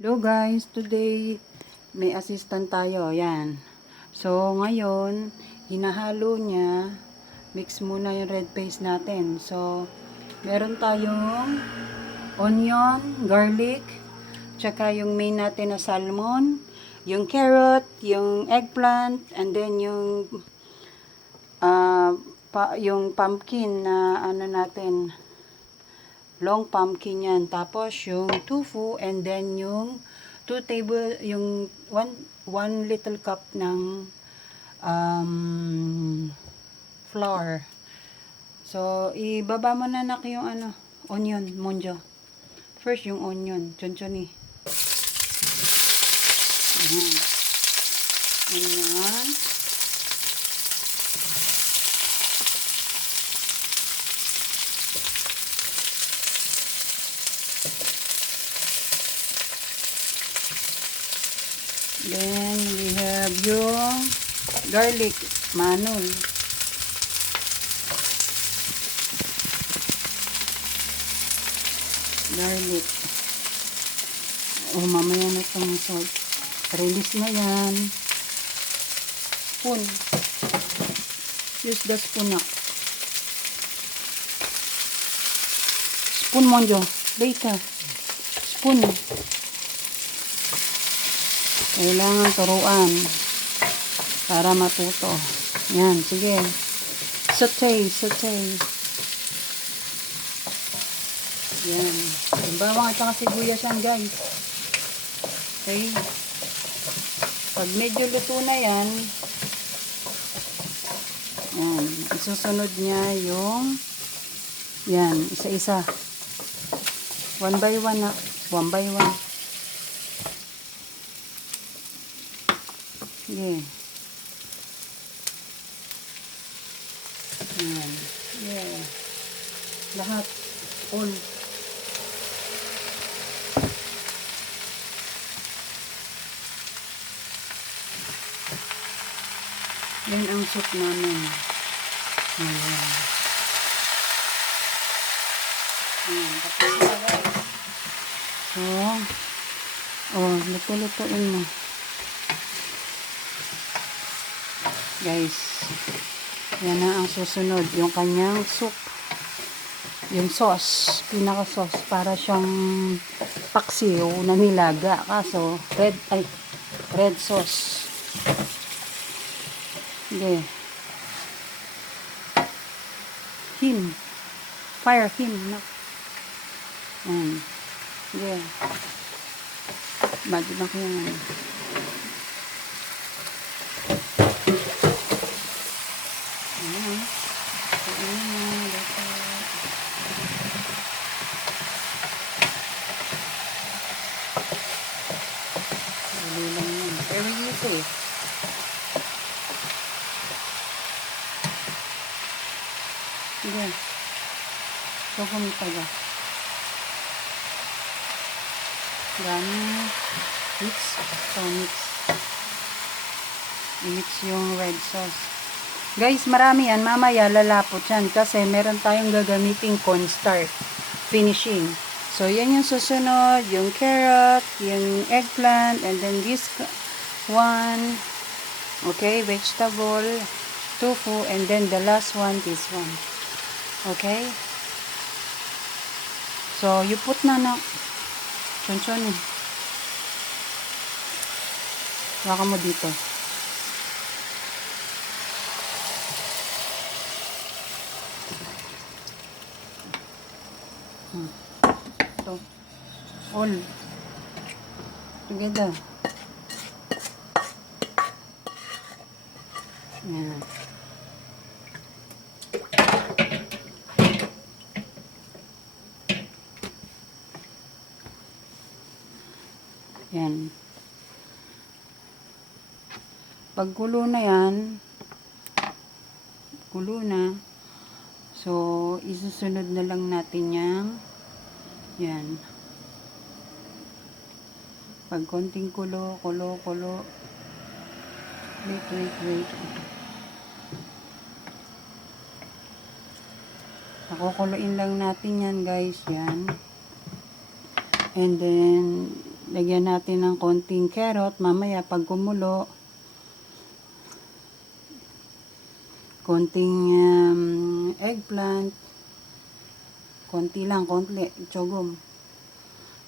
Hello guys, today may assistant tayo, yan. So ngayon, hinahalo niya, mix muna yung red paste natin. So, meron tayong onion, garlic, tsaka yung main natin na salmon, yung carrot, yung eggplant, and then yung pumpkin na ano natin, long pumpkin yan. Tapos yung tofu and then yung 1 little cup ng flour. So, ibaba mo na yung onion, monjo. First yung onion, chonchoni. Ayan. Ayan. Then, we have yung garlic, manol. Garlic. Oh, mamaya na itong salt. Release na yan. Spoon. Use the spoon na. Spoon mo dyan. Later. Spoon. Kailangan turuan para matuto. Yan, sige. Saute. Yan. Bawang at saka sibuyas yan, guys. Okay. Pag medyo luto na yan, isusunod niya yung yan, isa-isa. One by one na. One by one. Yeah. Yan. Yeah. Lahat. All. Yan ang soup namin. Ayan. Ayan. Tapos na guys. So, luto-lutuin mo. Guys, yan na ang susunod. Yung kanyang soup. Yung sauce. Pinaka-sauce. Para siyang paksiw na nilaga. Kaso, red sauce. Okay. Him. Fire him. No? Okay. Bagay ko yan. Very easy. Sige. So, kumitaga. Dami. Mix. So, mix. I-mix yung red sauce. Guys, marami yan. Mamaya lalapot yan. Kasi meron tayong gagamiting cornstarch. Finishing. So, yan yung susunod. Yung carrot, yung eggplant, and then this one. Okay, vegetable, tofu, and then the last one, this one. Okay? So, you put na chonchon. Waka mo dito. So, all together. Yan. Yan. Pag gulo na yan, gulo na. So, isusunod na lang natin yan. Pag konting kulo. Wait. Nakukuluin lang natin yan, guys. Yan. And then, Lagyan natin ng konting carrot. Mamaya pag kumulo, konting eggplant. Konti lang, konti. Tsogom.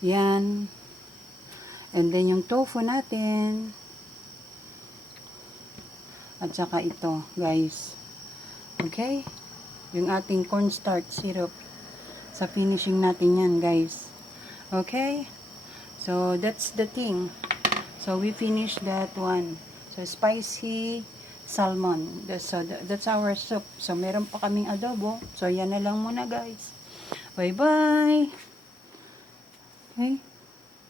Yan. And then yung tofu natin. At saka ito, guys. Okay? Yung ating cornstarch syrup. Sa finishing natin yan, guys. Okay? So, that's the thing. So, we finished that one. So, spicy salmon. So, that's our soup. So, meron pa kaming adobo. So, yan na lang muna, guys. Bye-bye! Okay?